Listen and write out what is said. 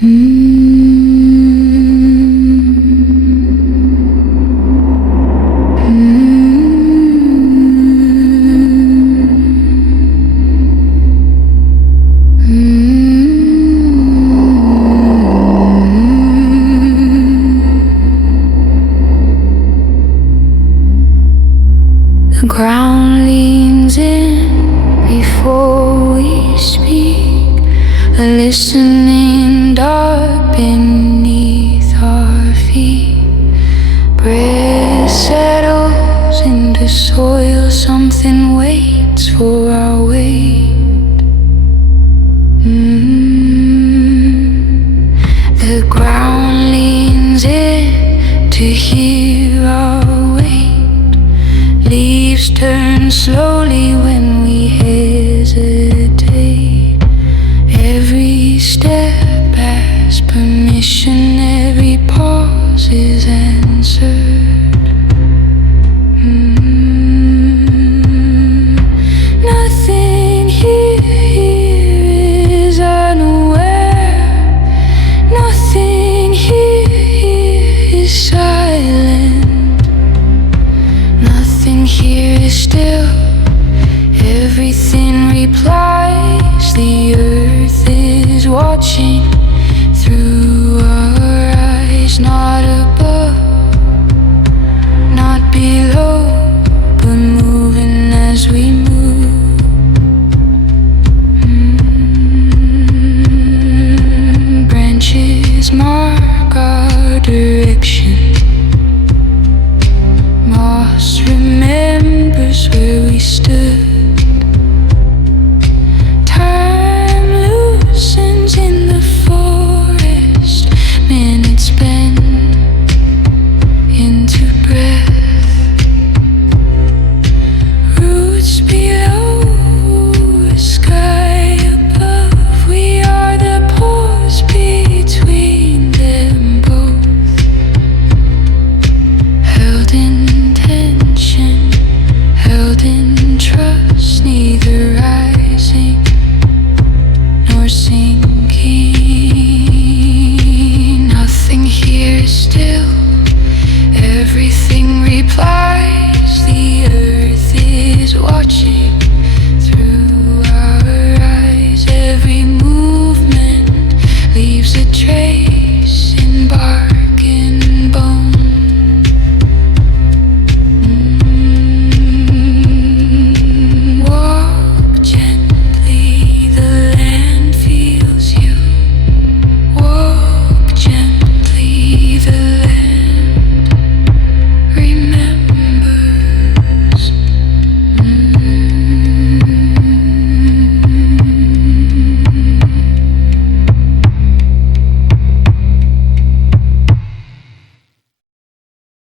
The ground leans in before we speak, a listening dark beneath our feet. Breath settles into soil, something waits for our weight. The ground leans in to hear our weight. Leaves turn slowly when we hesitate. Every step asks permission, every pause is answered. Nothing here is unaware. Nothing here is silent. Nothing here is still. Everything replies. The earth is watching through our eyes. Not above, not below.